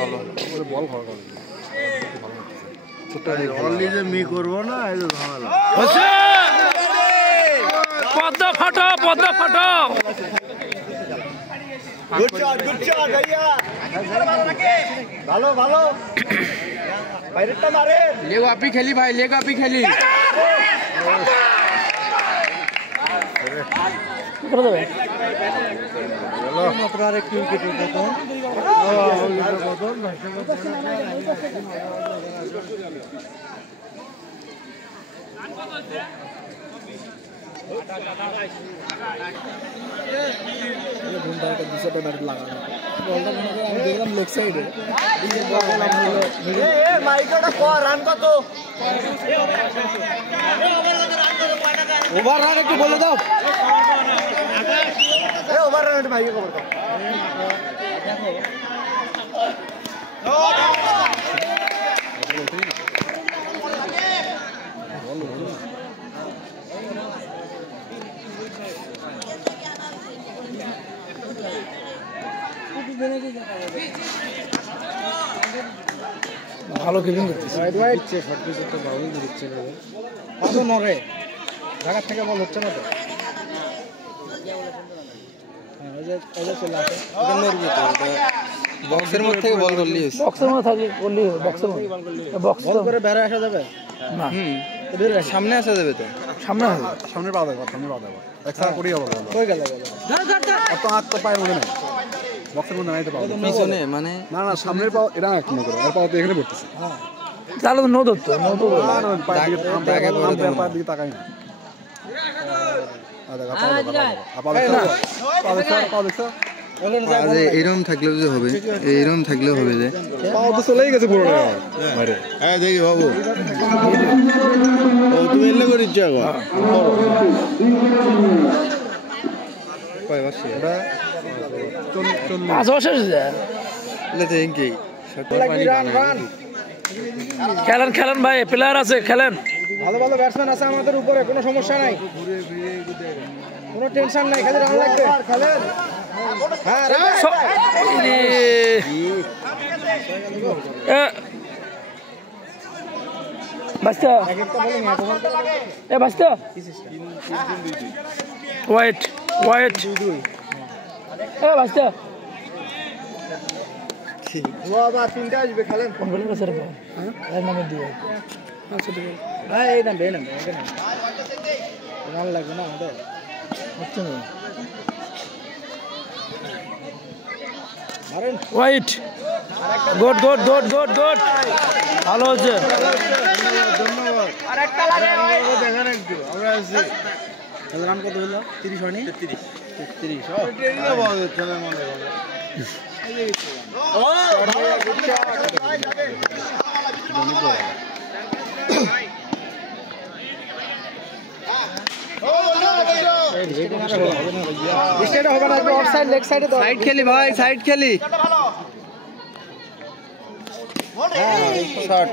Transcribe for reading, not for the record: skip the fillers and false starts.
ভালো বল ভালো অনলি যে মি করবো না এই যে ঝামেলা পদ্মা ফাটো গুড শট ভাইয়া ভালো ভালো বাইরেটা মারে लेगो आप ही खेली भाई लेगो आप ही खेली করে দেবে মাত্র আরেকটু উইকেট পতন দেখলাম লেগ সাইডে রান কত ওভার রান একটু বলে দাও ওভার রান একটু ভাইকে খবর দাও ভালো কিপিং করতেছে শর্ট পিচ তো বাউল দিচ্ছে কত নরে ঢাকা থেকে বল হচ্ছে না তো বক্সের মধ্যে থেকে বল করলি বক্সের মধ্যে থাকলে বললি বক্সের মধ্যে বক্স করে বেড়ে আসা যাবে না সামনে আসা যাবে তো সামনে হবে সামনে পা দেবো এক্সট্রা করি হবে কই গেল অত হাত তো পায়ের মধ্যে নাই বক্সের মধ্যে নাইতে পাবো পিছনে মানে না সামনের পাও এটা না কিনে করো এর পাও তো এখানে পড়তেছে তাহলে তো নো ধরতো পায়ের দিকে তাকাই না এইরকম থাকলেও যে হবে এইরকম থাকলেও হবে যে পাও তো চলেই গেছে পুরো বাইরে হ্যাঁ দেখি বাবু তুমি এলে করে ইচ্ছা কয় বছর এটা 5 বছর খেলেন ভাই প্লেয়ার আছে খেলেন ভালো ভালো ব্যাটসম্যান আছে আমাদের উপরে কোনো সমস্যা নাই কোনো টেনশন নাই খালি রান লাগবে খেলেন হ্যাঁ বাস্তা এ বাস্তা ওয়েট এ বাস্তা বাবা তিনটা আসবে খেলেন কোন বলে স্যার এর নামে দিয়ে আচ্ছা ঠিক আছে হ্যাঁ এই নাম বেনাম রান লাগবে না আমাদের হচ্ছে না মারেন ওয়েট গুড ভালো হচ্ছে ধন্যবাদ আরেকটা লাগে ভাই দেখেন একটু আমরা আছি রান কত হলো 30 হয়নি 33 ও এটা বল চলে মনে হবে সাইড খেলি ভাই সাইড খেলি শট